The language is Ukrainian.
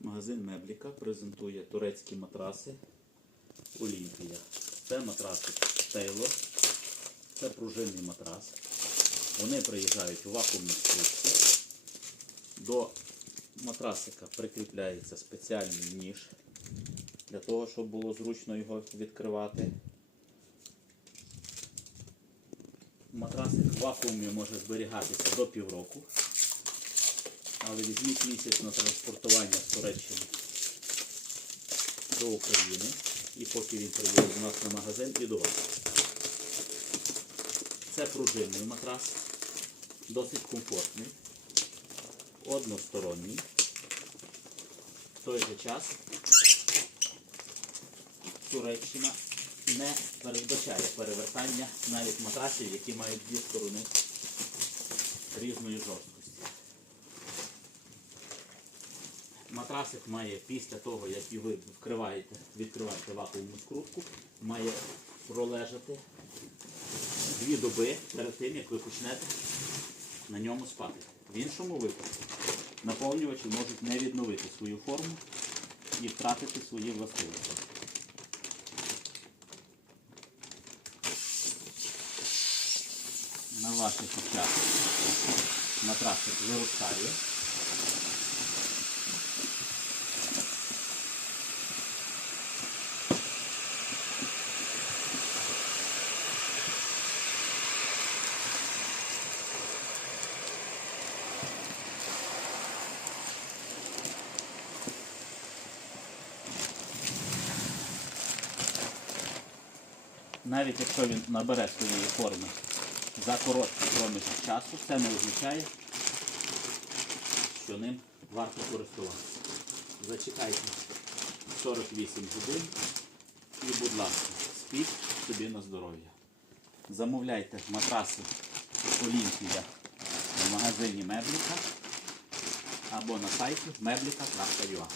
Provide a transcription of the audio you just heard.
Магазин Мебліка презентує турецькі матраси Олімпія. Це матраси Taylor. Це пружинний матрас. Вони приїжджають у вакуумну стружку. До матрасика прикріпляється спеціальний ніж для того, щоб було зручно його відкривати. Матрасик в вакуумі може зберігатися до півроку. Але візьміть місяць на транспортування з Туреччини до України. І поки він приїде до нас на магазин і до вас. Це пружинний матрас, досить комфортний, односторонній. В той же час Туреччина не передбачає перевертання навіть матрасів, які мають дві сторони різної жорсткості. Матрасик має після того, як ви вкриваєте, відкриваєте вакуумну скрутку, має пролежати дві доби перед тим, як ви почнете на ньому спати. В іншому випадку наповнювачі можуть не відновити свою форму і втратити свої властивості. На ваших очах матрасик виростає. Навіть якщо він набере своєї форми за короткий проміжок часу, це не означає, що ним варто користуватися. Зачекайте 48 годин і, будь ласка, спіть собі на здоров'я. Замовляйте матраси Олімпія в магазині Мебліка або на сайті meblika.ua.